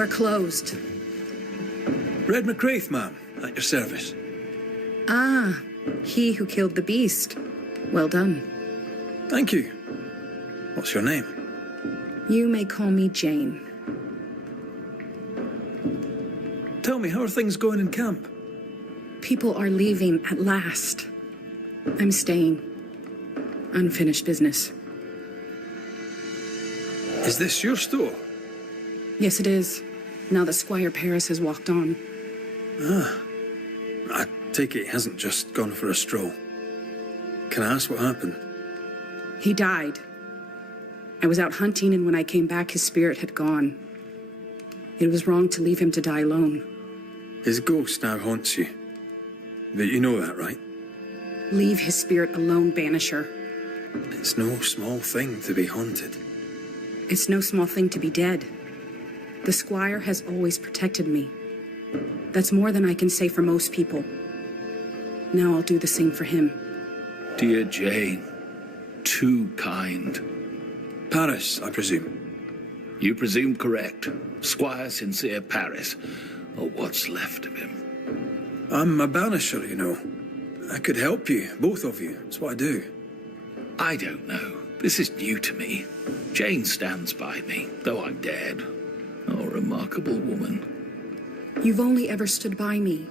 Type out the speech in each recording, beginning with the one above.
We're closed. Red McCraith, ma'am, at your service. Ah, he who killed the beast. Well done. Thank you. What's your name? You may call me Jane. Tell me, how are things going in camp? People are leaving at last. I'm staying. Unfinished business. Is this your store? Yes, it is. Now that Squire Paris has walked on. Ah. I take it he hasn't just gone for a stroll. Can I ask what happened? He died. I was out hunting, and when I came back, his spirit had gone. It was wrong to leave him to die alone. His ghost now haunts you. But you know that, right? Leave his spirit alone, Banisher. It's no small thing to be haunted. It's no small thing to be dead. The Squire has always protected me. That's more than I can say for most people. Now I'll do the same for him. Dear Jane, too kind. Paris, I presume. You presume correct. Squire Sincere Paris, or what's left of him. I'm a banisher, you know. I could help you, both of you. That's what I do. I don't know. This is new to me. Jane stands by me, though I'm dead. Oh, remarkable woman. You've only ever stood by me.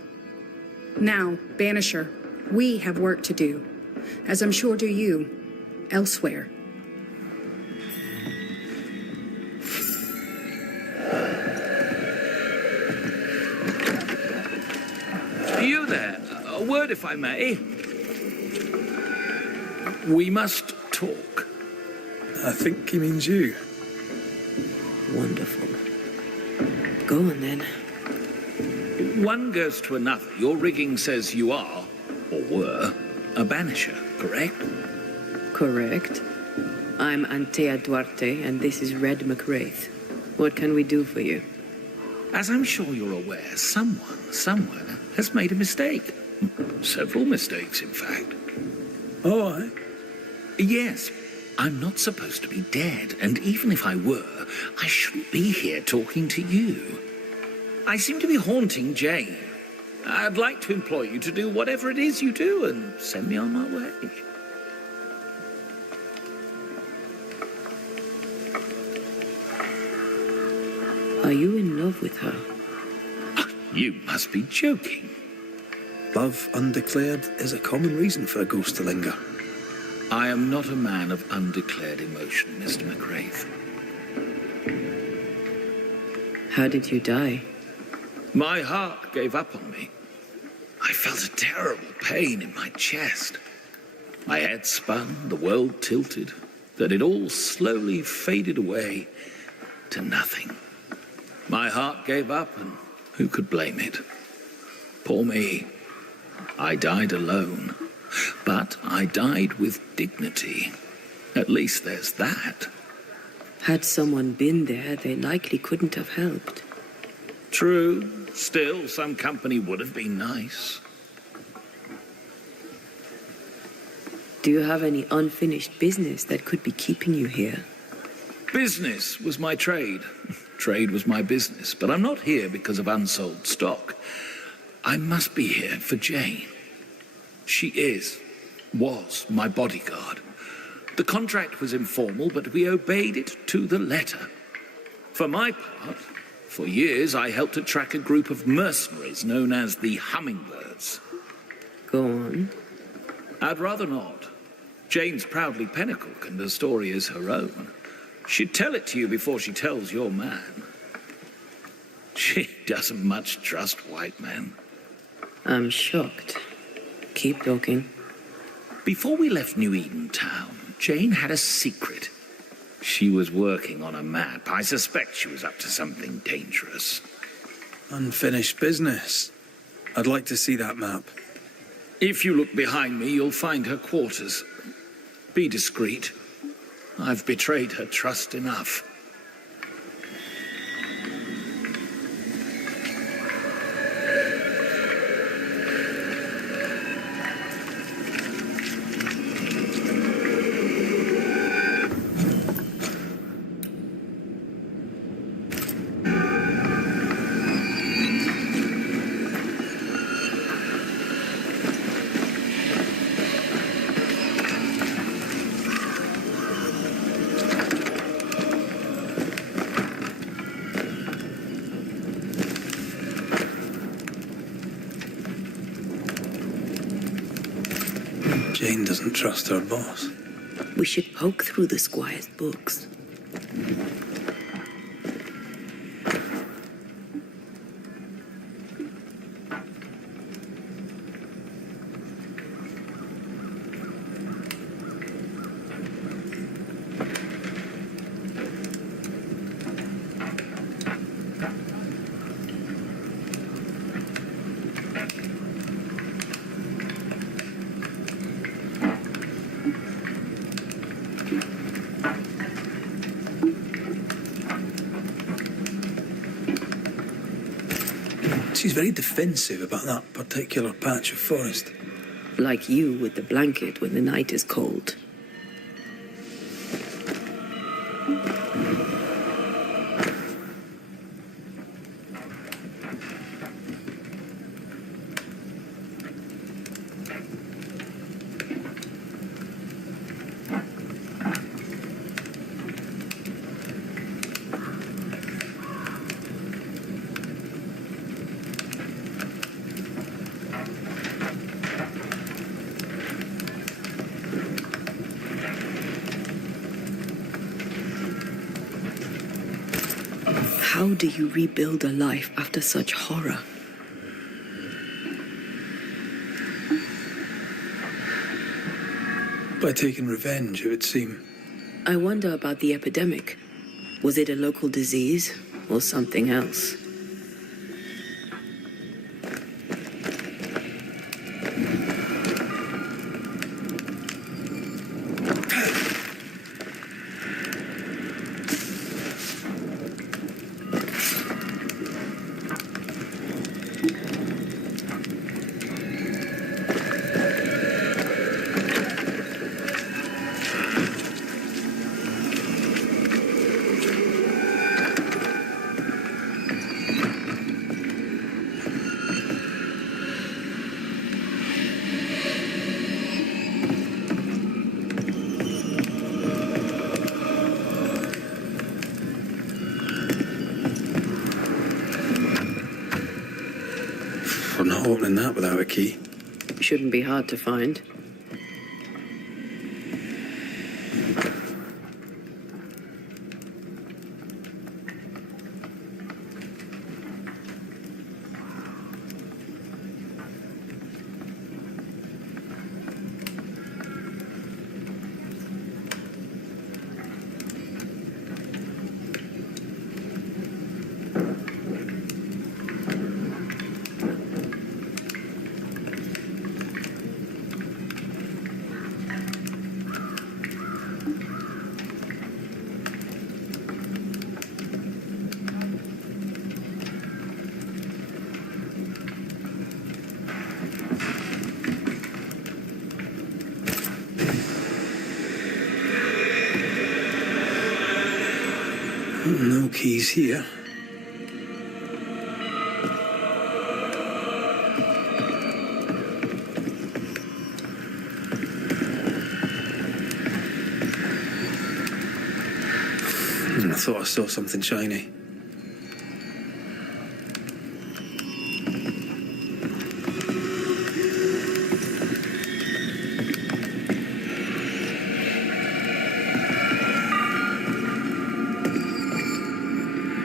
Now, Banisher, we have work to do, as I'm sure do you, elsewhere. You there? A word, if I may. We must talk. I think he means you. Wonderful. Go on, then. One goes to another. Your rigging says you are, or were, a banisher, correct? Correct. I'm Antea Duarte, and this is Red McCraith. What can we do for you? As I'm sure you're aware, someone, somewhere, has made a mistake. Several mistakes, in fact. Oh, aye. Yes, I'm not supposed to be dead, and even if I were, I shouldn't be here talking to you. I seem to be haunting Jane. I'd like to employ you to do whatever it is you do and send me on my way. Are you in love with her? You must be joking. Love undeclared is a common reason for a ghost to linger. I am not a man of undeclared emotion, Mr. McCraith. How did you die? My heart gave up on me. I felt a terrible pain in my chest. My head spun, the world tilted, then it all slowly faded away to nothing. My heart gave up, and who could blame it? Poor me. I died alone. But I died with dignity. At least there's that. Had someone been there, they likely couldn't have helped. True. Still, some company would have been nice. Do you have any unfinished business that could be keeping you here? Business was my trade. Trade was my business. But I'm not here because of unsold stock. I must be here for Jane. She was my bodyguard. The contract was informal, but we obeyed it to the letter. For my part, for years I helped to track a group of mercenaries known as the Hummingbirds. Go on. I'd rather not. Jane's proudly Pennacook, and the story is her own. She'd tell it to you before she tells your man. She doesn't much trust white men. I'm shocked. Keep talking. Before we left New Eden Town, Jane had a secret. She was working on a map. I suspect she was up to something dangerous. Unfinished business. I'd like to see that map. If you look behind me, you'll find her quarters. Be discreet. I've betrayed her trust enough. Jane doesn't trust her boss. We should poke through the squire's books. She's very defensive about that particular patch of forest. Like you with the blanket when the night is cold. How do you rebuild a life after such horror? By taking revenge, it would seem. I wonder about the epidemic. Was it a local disease or something else? We're not opening that without a key. Shouldn't be hard to find. No keys here. I thought I saw something shiny.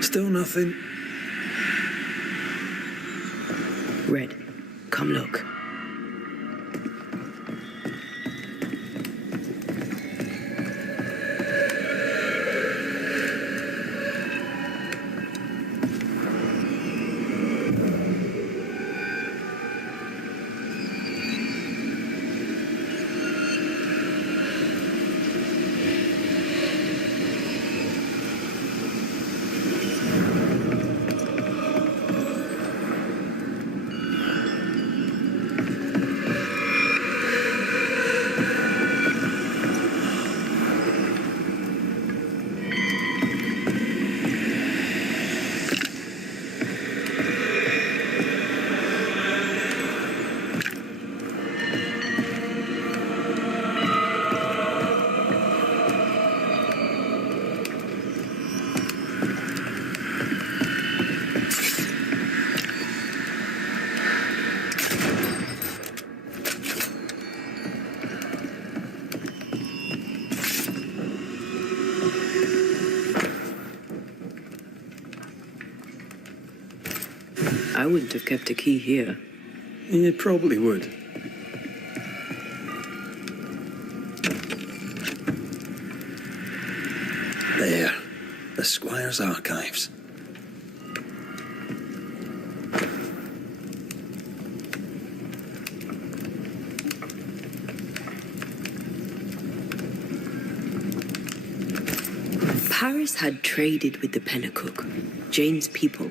Still nothing. Red, come look. I wouldn't have kept a key here. You probably would. There. The Squire's archives. Paris had traded with the Pennacook, Jane's people.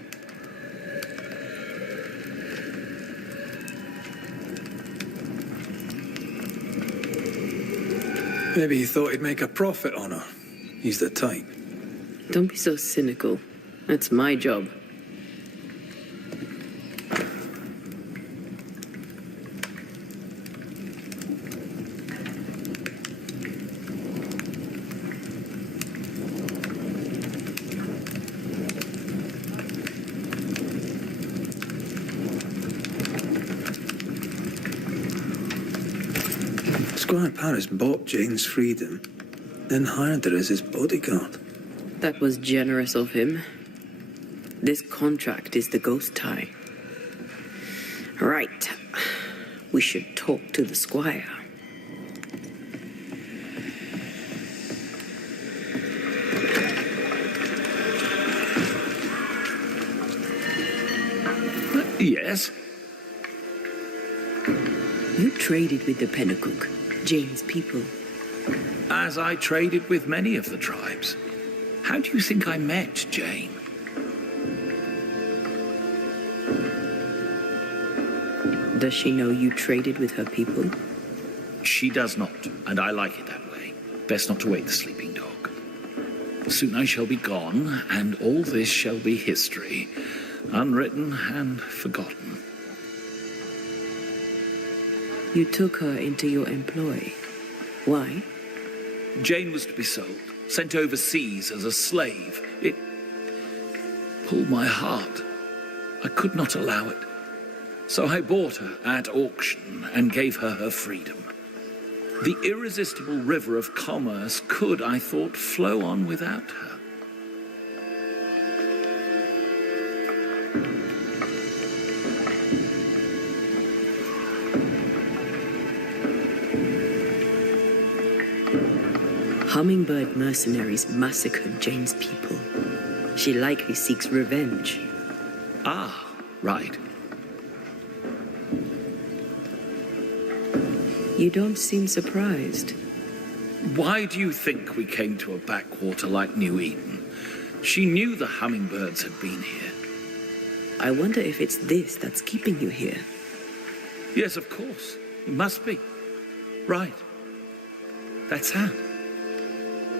Maybe he thought he'd make a profit on her. He's the type. Don't be so cynical. That's my job. Squire Paris bought Jane's freedom, then hired her as his bodyguard. That was generous of him. This contract is the ghost tie. Right. We should talk to the Squire. Yes? You traded with the Pennacook, Jane's people. As I traded with many of the tribes. How do you think I met Jane? Does she know you traded with her people? She does not, and I like it that way. Best not to wake the sleeping dog. Soon I shall be gone, and all this shall be history, unwritten and forgotten. You took her into your employ. Why? Jane was to be sold, sent overseas as a slave. It pulled my heart. I could not allow it. So I bought her at auction and gave her her freedom. The irresistible river of commerce could, I thought, flow on without her. Hummingbird mercenaries massacred Jane's people. She likely seeks revenge. Ah, right. You don't seem surprised. Why do you think we came to a backwater like New Eden? She knew the hummingbirds had been here. I wonder if it's this that's keeping you here. Yes, of course. It must be. Right. That's sad.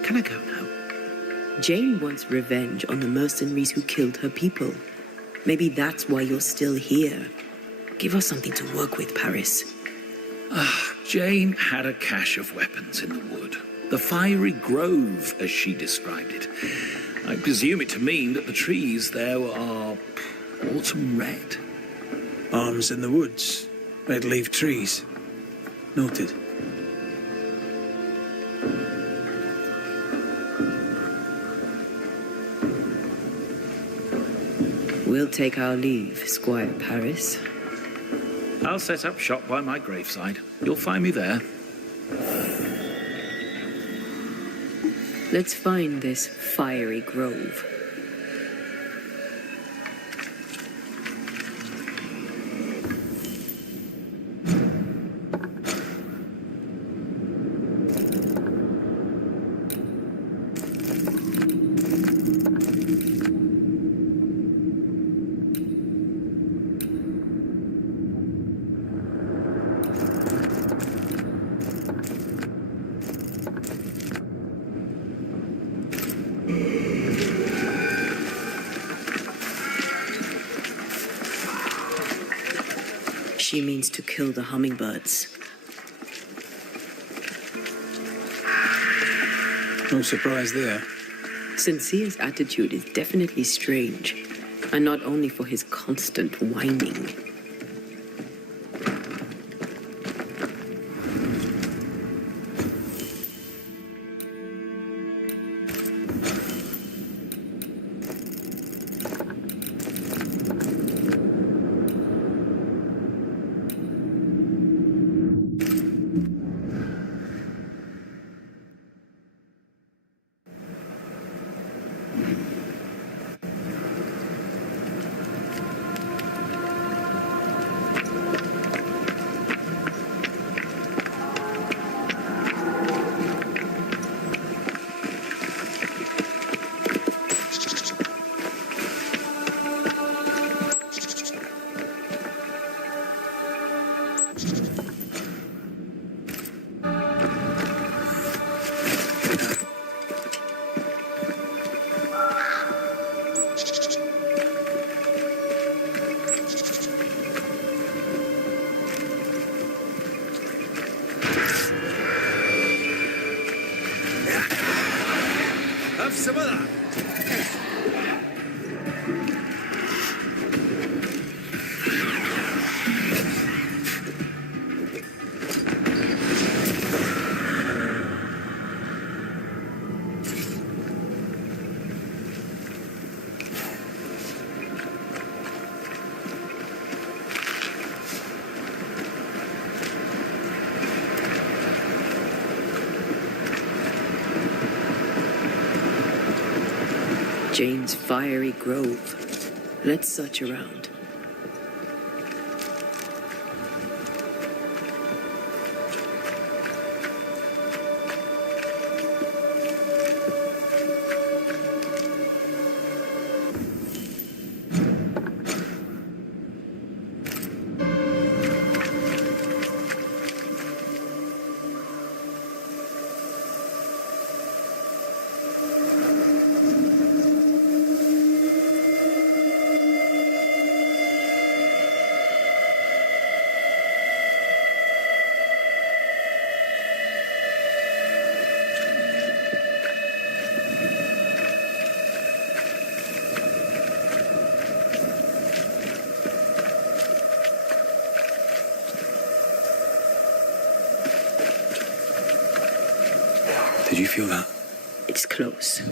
Can I go now? Jane wants revenge on the mercenaries who killed her people. Maybe that's why you're still here. Give us something to work with, Paris. Jane had a cache of weapons in the wood. The fiery grove, as she described it. I presume it to mean that the trees there are autumn red. Arms in the woods. Red leaf trees. Noted. We'll take our leave, Squire Paris. I'll set up shop by my graveside. You'll find me there. Let's find this fiery grove. She means to kill the hummingbirds. No surprise there. Sincere's attitude is definitely strange, and not only for his constant whining. Jane's fiery grove. Let's search around. Did you feel that? It's close.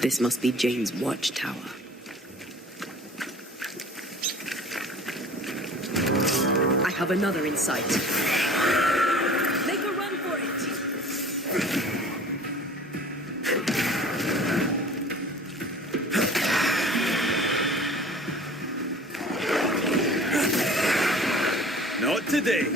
This must be Jane's watchtower. I have another in sight. Make a run for it! Not today.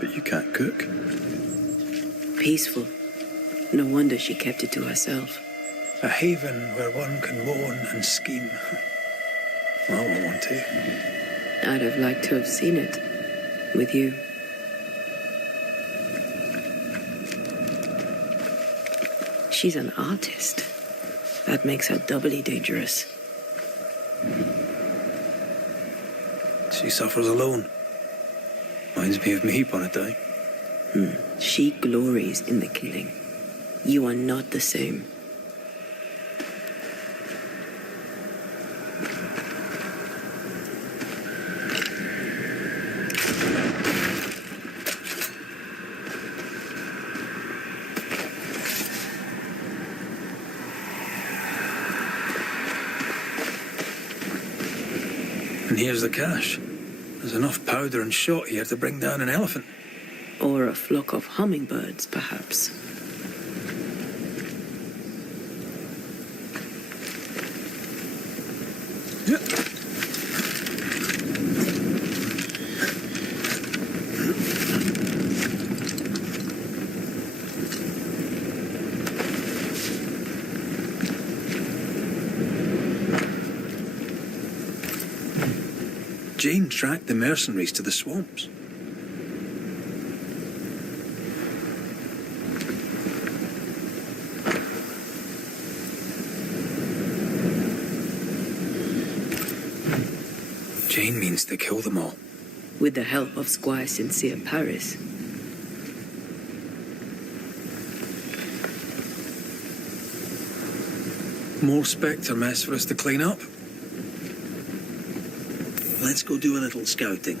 But you can't cook. Peaceful. No wonder she kept it to herself. A haven where one can moan and scheme. Well, I want to. I'd have liked to have seen it. with you. She's an artist. That makes her doubly dangerous. She suffers alone. Reminds me of me upon a day. She glories in the killing. You are not the same. And here's the cash. There's enough powder and shot here to bring down an elephant. Or a flock of hummingbirds, perhaps. Jane tracked the mercenaries to the swamps. Jane means to kill them all. With the help of Squire Sincere Paris. More Spectre mess for us to clean up. Let's go do a little scouting.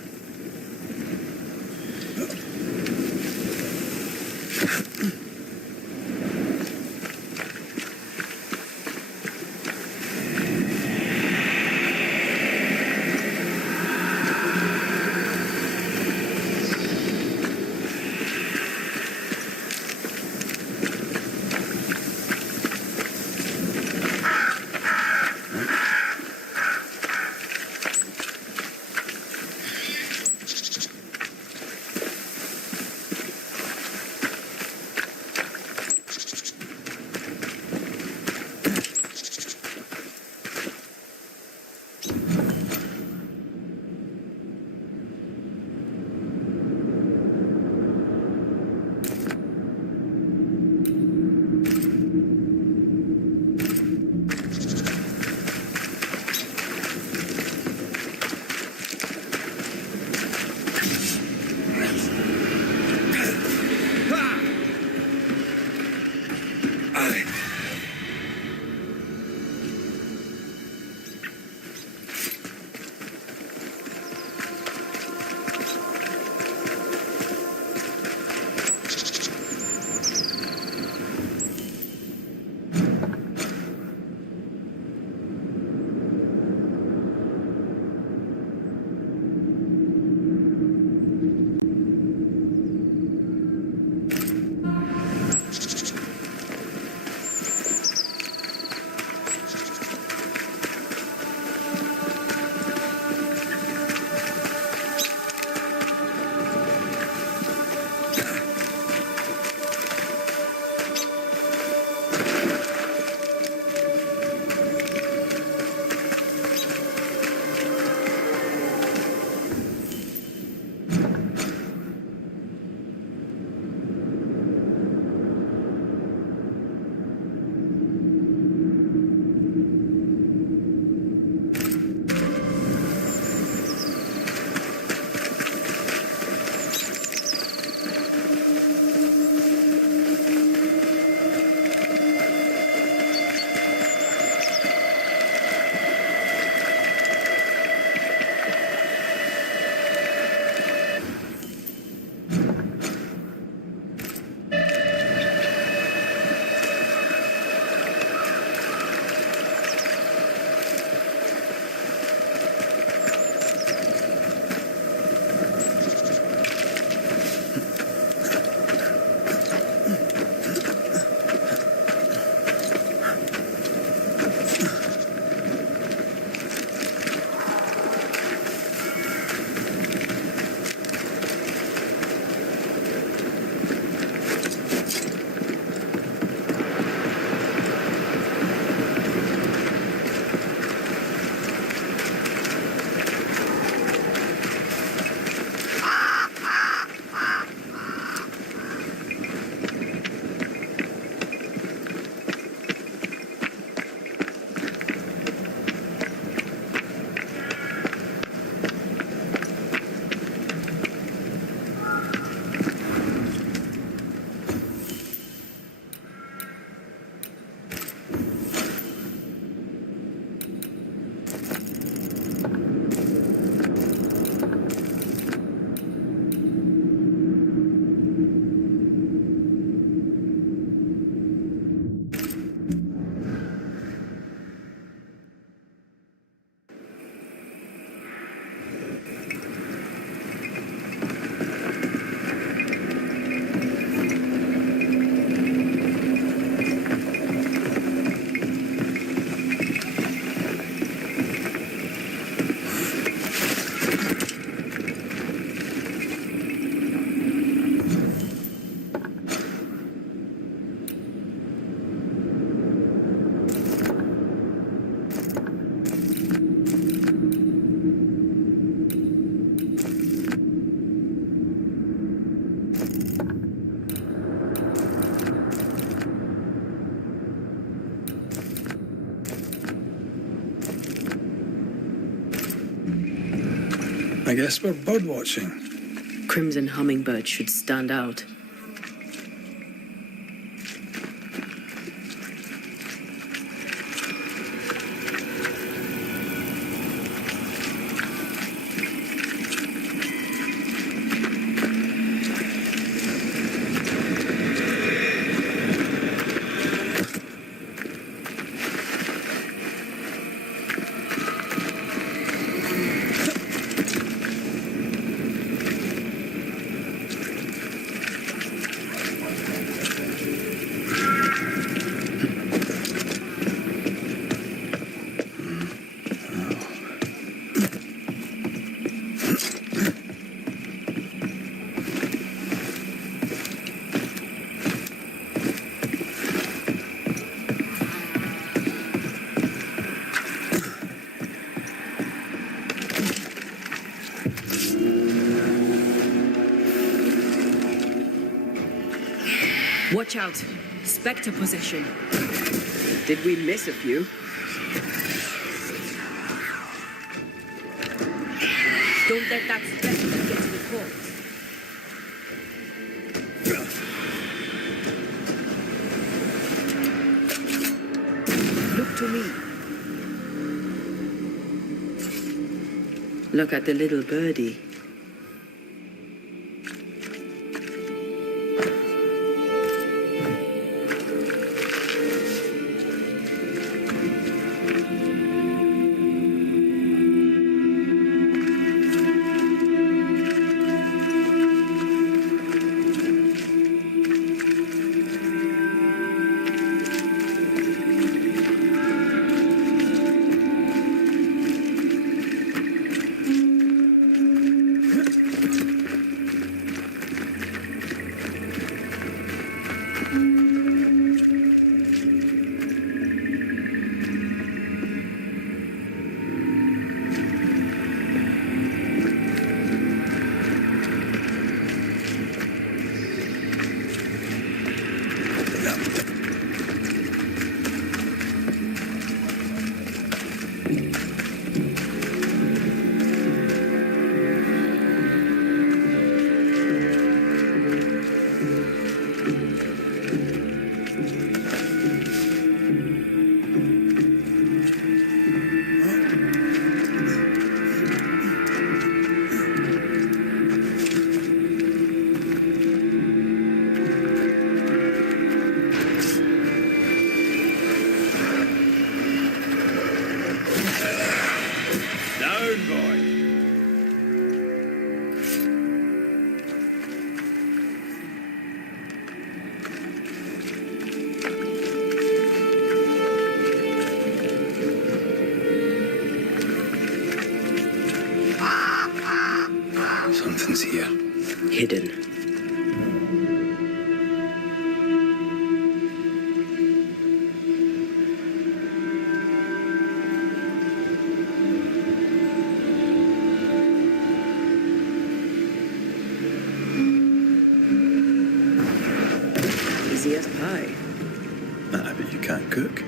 I guess we're bird watching. Crimson hummingbird should stand out. Watch out. Spectre possession. Did we miss a few? Don't let that spectre get to the corpse. Look to me. Look at the little birdie. Something's here. Hidden. Easy as pie. I bet you can't cook.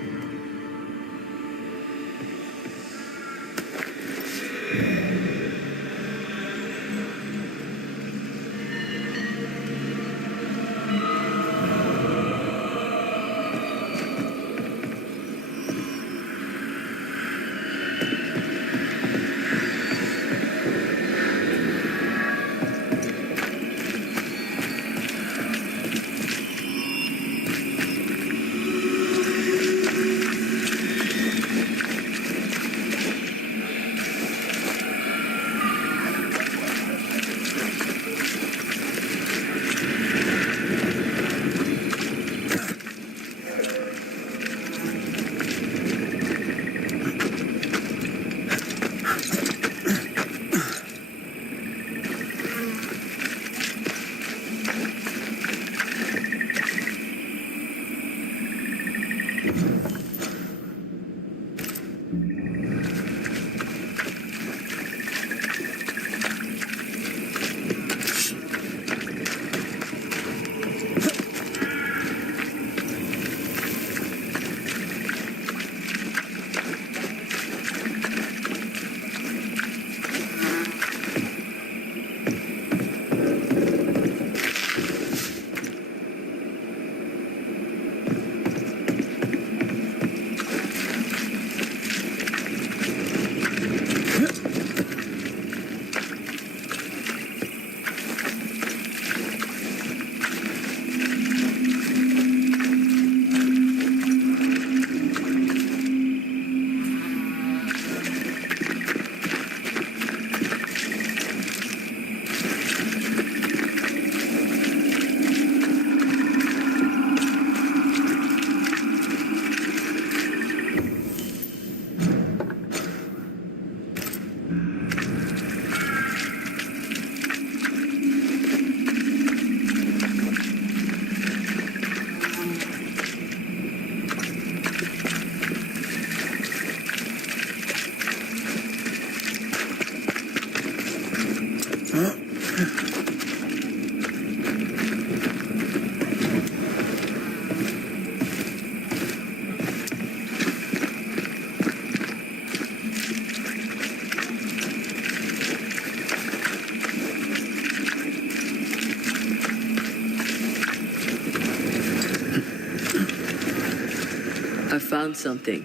found something.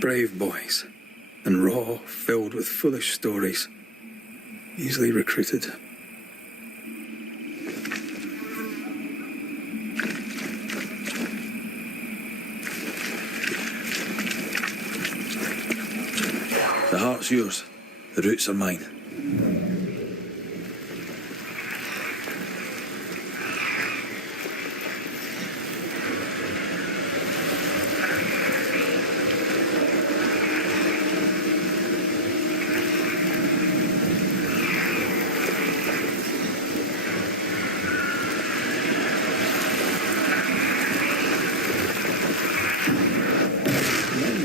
Brave boys, and raw, filled with foolish stories. Easily recruited. The heart's yours. The roots are mine.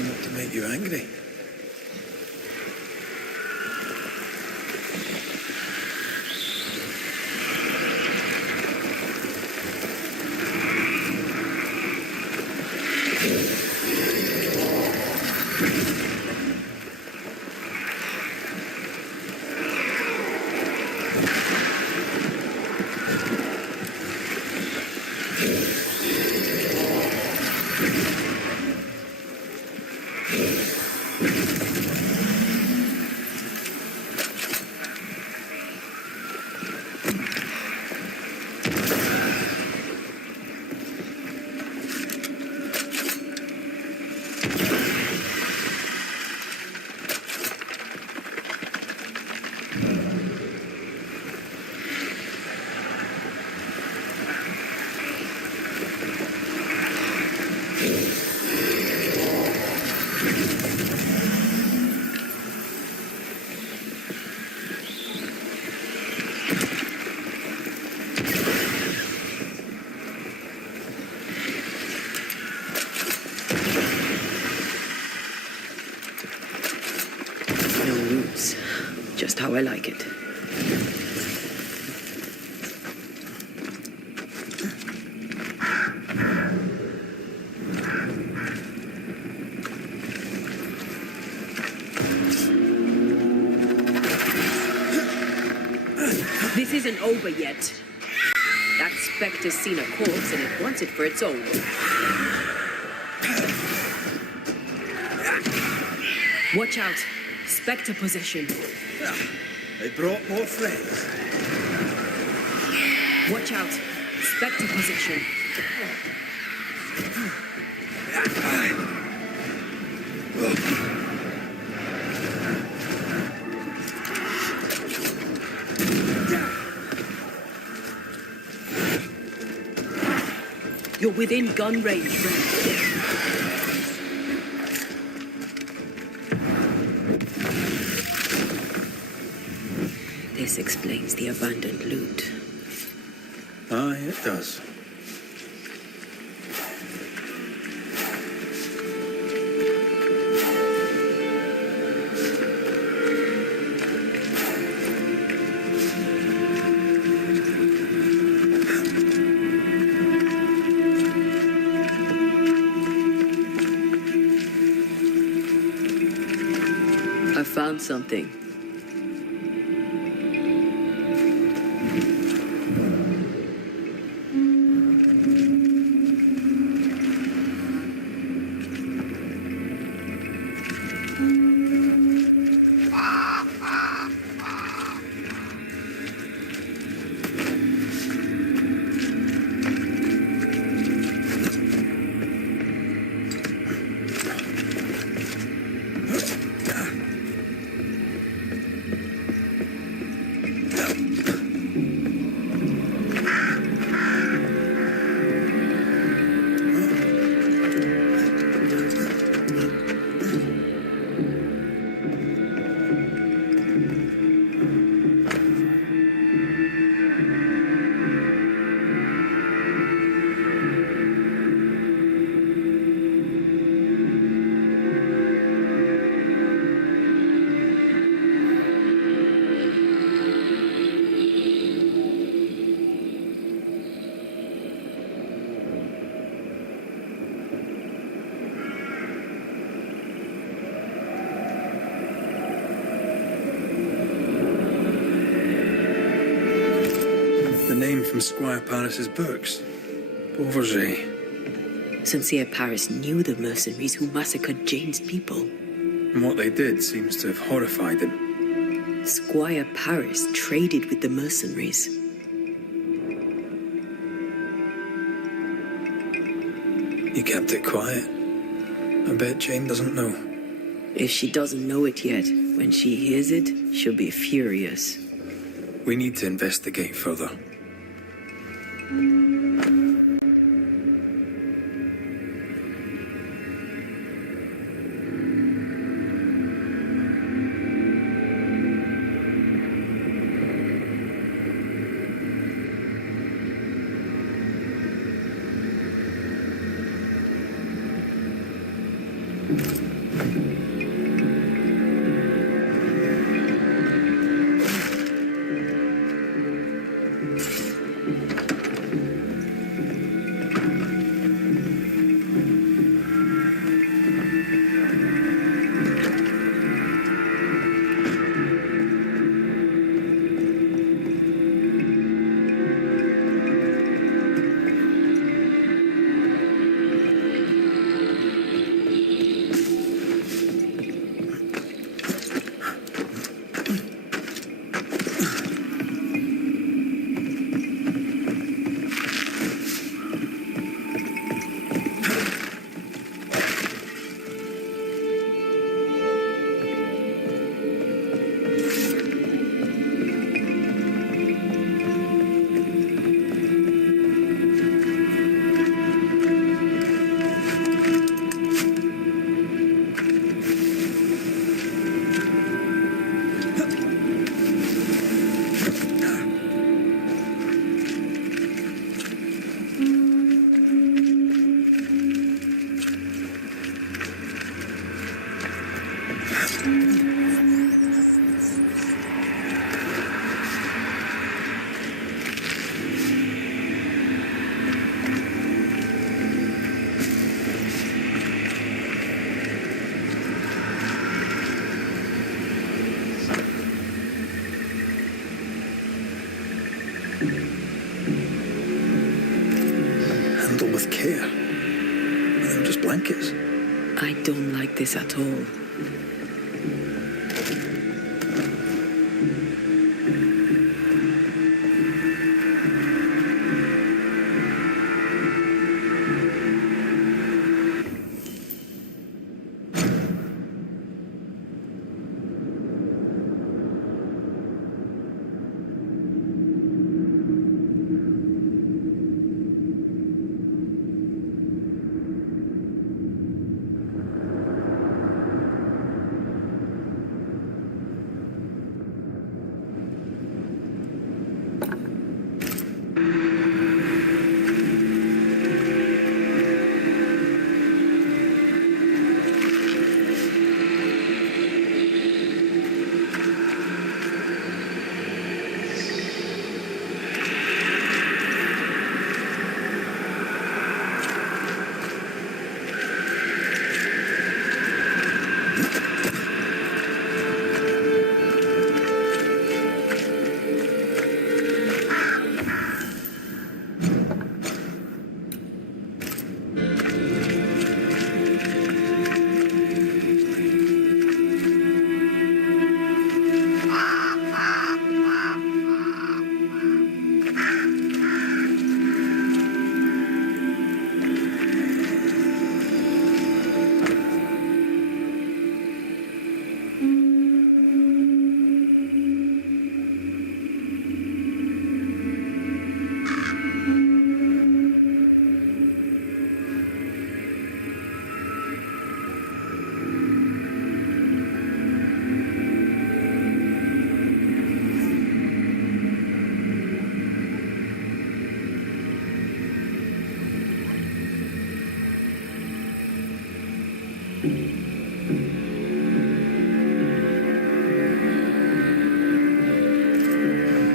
Not to make you angry. No roots. Just how I like it. This isn't over yet. That spectre's seen a corpse and it wants it for its own. Watch out. Spectre possession. They brought more friends. Watch out. Spectre possession. You're within gun range, friend. This explains the abandoned loot. Aye, it does. I found something. From Squire Paris's books. Beauverger. Sincere Paris knew the mercenaries who massacred Jane's people. And what they did seems to have horrified him. Squire Paris traded with the mercenaries. You kept it quiet. I bet Jane doesn't know. If she doesn't know it yet, when she hears it, she'll be furious. We need to investigate further. Handled with care. They were just blankets. I don't like this at all.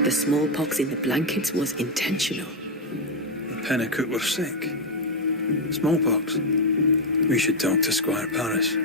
The smallpox in the blankets was intentional. The Pennicook were sick. Smallpox. We should talk to Squire Paris.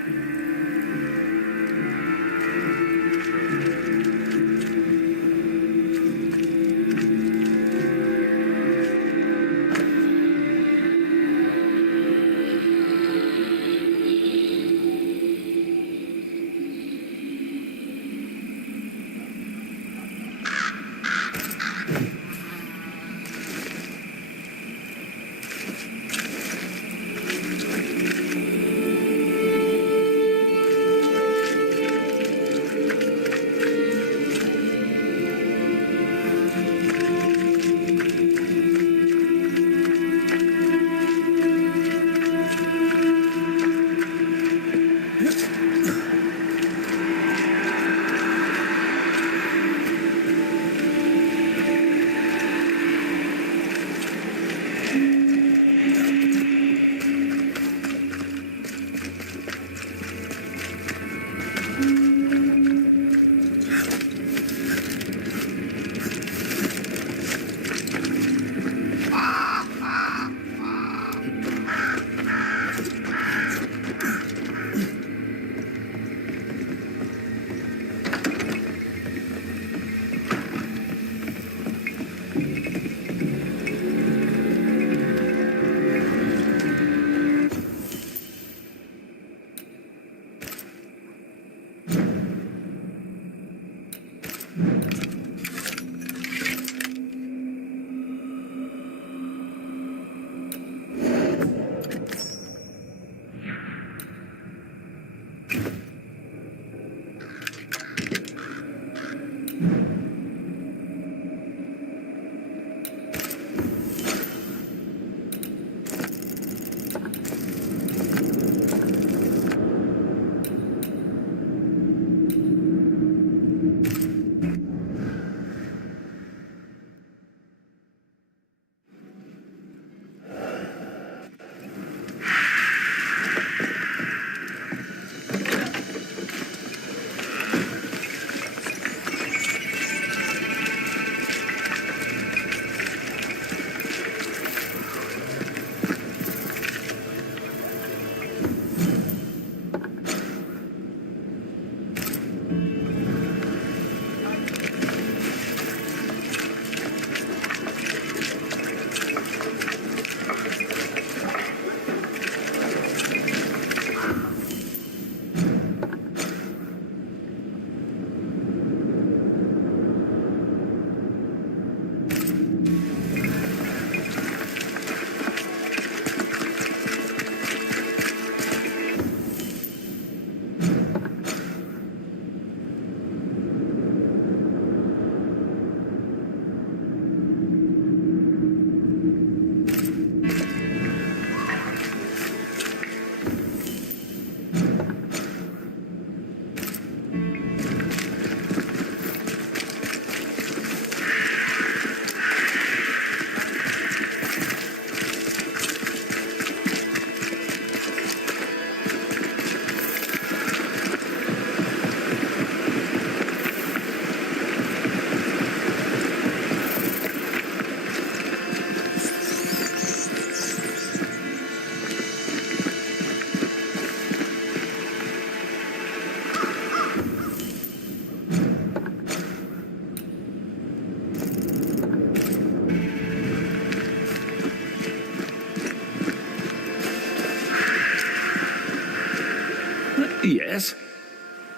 Yes?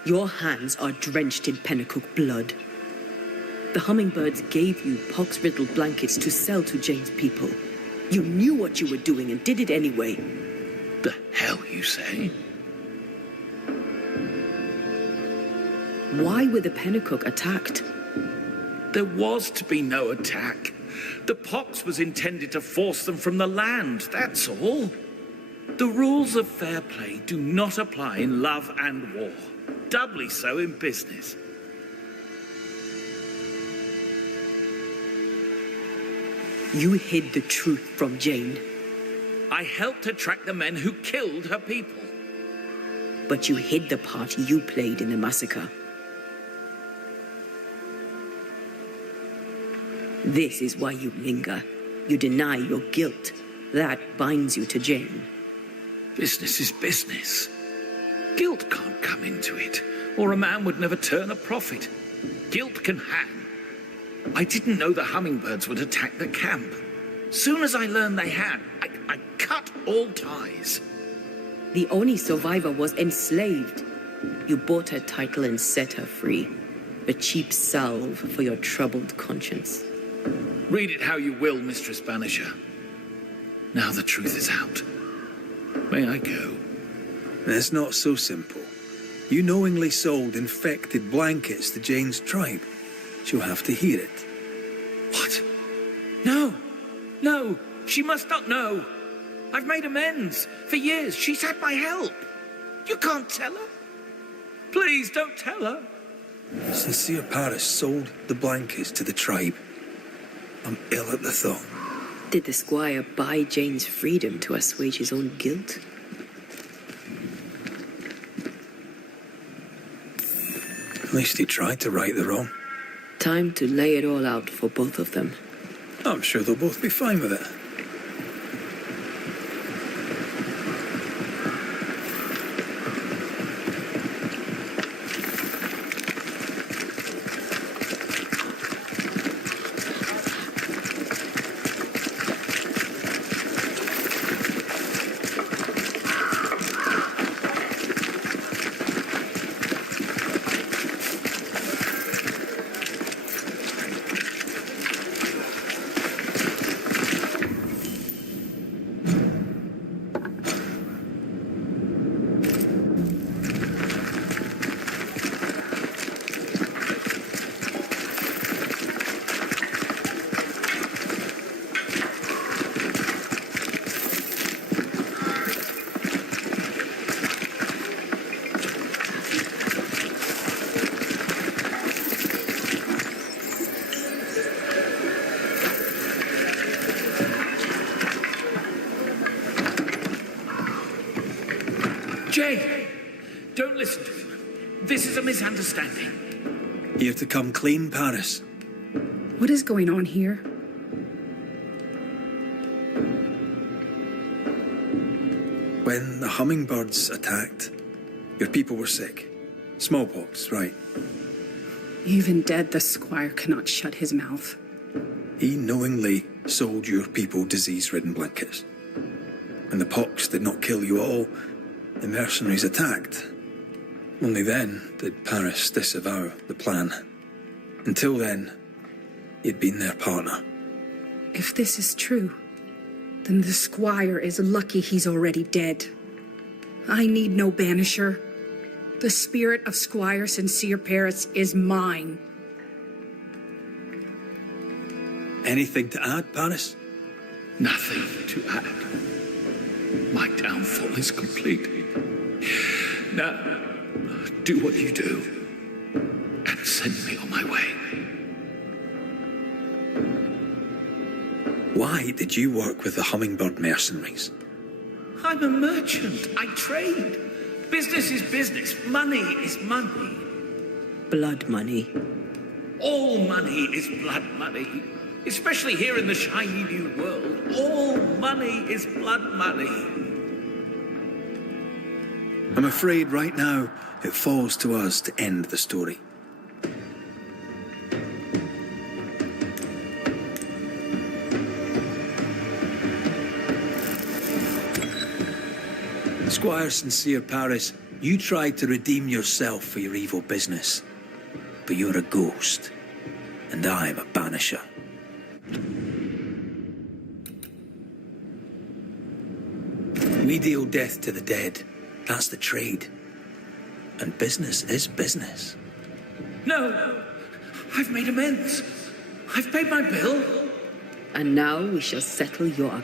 Your hands are drenched in Pennacook blood. The hummingbirds gave you pox-riddled blankets to sell to Jane's people. You knew what you were doing and did it anyway. The hell you say? Why were the Pennacook attacked? There was to be no attack. The pox was intended to force them from the land, that's all. The rules of fair play do not apply in love and war. Doubly so in business. You hid the truth from Jane, I helped her track the men who killed her people. but you hid the part you played in the massacre. This is why you linger. You deny your guilt. That binds you to Jane. Business is business. Guilt can't come into it, or a man would never turn a profit. Guilt can hang. I didn't know the hummingbirds would attack the camp. Soon as I learned they had, I cut all ties. The only survivor was enslaved. You bought her title and set her free. A cheap salve for your troubled conscience. Read it how you will, Mistress Banisher. Now the truth is out. May I go? It's not so simple. You knowingly sold infected blankets to Jane's tribe. She'll have to hear it. What? No! No! She must not know! I've made amends. For years, she's had my help. You can't tell her. Please, don't tell her. Sincere Paris sold the blankets to the tribe. I'm ill at the thought. Did the squire buy Jane's freedom to assuage his own guilt? At least he tried to right the wrong. Time to lay it all out for both of them. I'm sure they'll both be fine with it. Jay, don't listen to him. This is a misunderstanding. Here to come clean, Paris. What is going on here? When the hummingbirds attacked, your people were sick. Smallpox, right. Even dead, the squire cannot shut his mouth. He knowingly sold your people disease-ridden blankets. When the pox did not kill you all, the mercenaries attacked. Only then did Paris disavow the plan. Until then, he'd been their partner. If this is true, then the squire is lucky he's already dead. I need no banisher. The spirit of Squire Sincere Paris is mine. Anything to add, Paris? Nothing to add. My downfall is complete. Now, do what you do and send me on my way. Why did you work with the hummingbird mercenaries? I'm a merchant. I trade. Business is business. Money is money. Blood money. All money is blood money. Especially here in the shiny new world. All money is blood money. I'm afraid right now it falls to us to end the story. Squire Sincere Paris You tried to redeem yourself for your evil business, but you're a ghost, and I'm a banisher. We deal death to the dead. That's the trade. And business is business. No! I've made amends. I've paid my bill. And now we shall settle your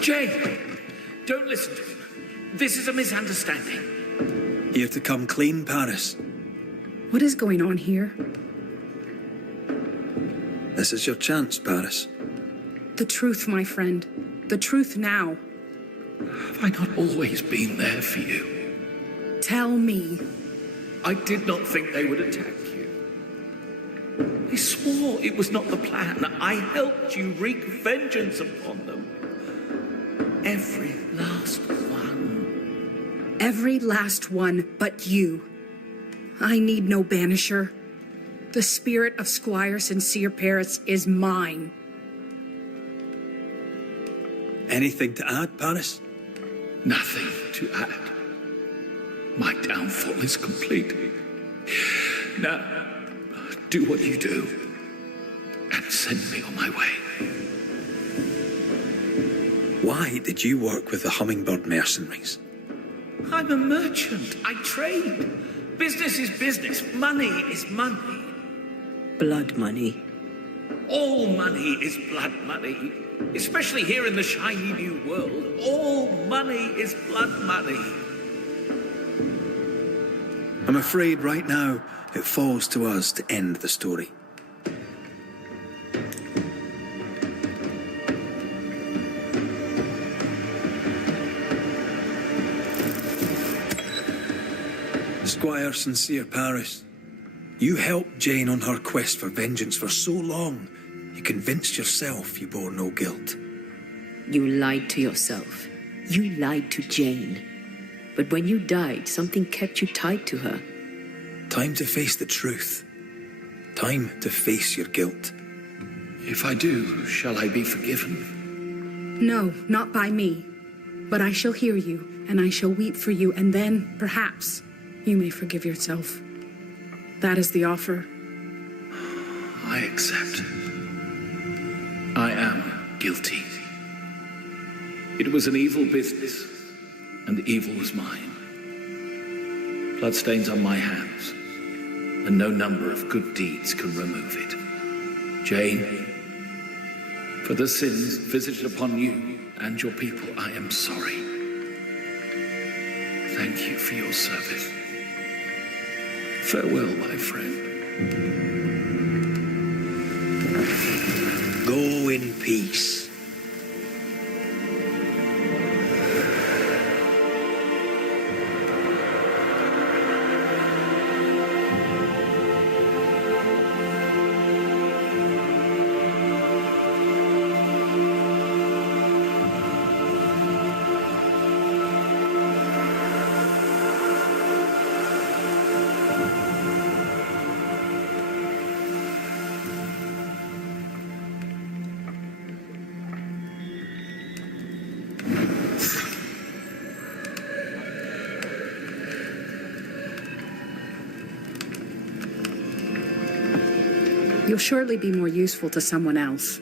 Jay, don't listen to him. This is a misunderstanding. Here to come clean, Paris. What is going on here? This is your chance, Paris. The truth, my friend. The truth now. Have I not always been there for you? Tell me. I did not think they would attack you. They swore it was not the plan. I helped you wreak vengeance upon them. Every last one. Every last one but you. I need no banisher. The spirit of Squire Sincere Paris is mine. Anything to add, Paris? Nothing to add. My downfall is complete. Now, do what you do and send me on my way. Why did you work with the Hummingbird mercenaries? I'm a merchant. I trade. Business is business. Money is money. blood money. All money is blood money. Especially here in the shiny new world. All money is blood money. I'm afraid right now it falls to us to end the story. Squire Sincere Paris, you helped Jane on her quest for vengeance for so long, you convinced yourself you bore no guilt. You lied to yourself. You lied to Jane. But when you died, something kept you tied to her. Time to face the truth. Time to face your guilt. If I do, shall I be forgiven? No, not by me. But I shall hear you, and I shall weep for you, and then, perhaps, you may forgive yourself. That is the offer. I accept. I am guilty. It was an evil business, and evil was mine. Bloodstains on my hands, and no number of good deeds can remove it. Jane, for the sins visited upon you and your people, I am sorry. Thank you for your service. Farewell, my friend. Go in peace. You'll surely be more useful to someone else.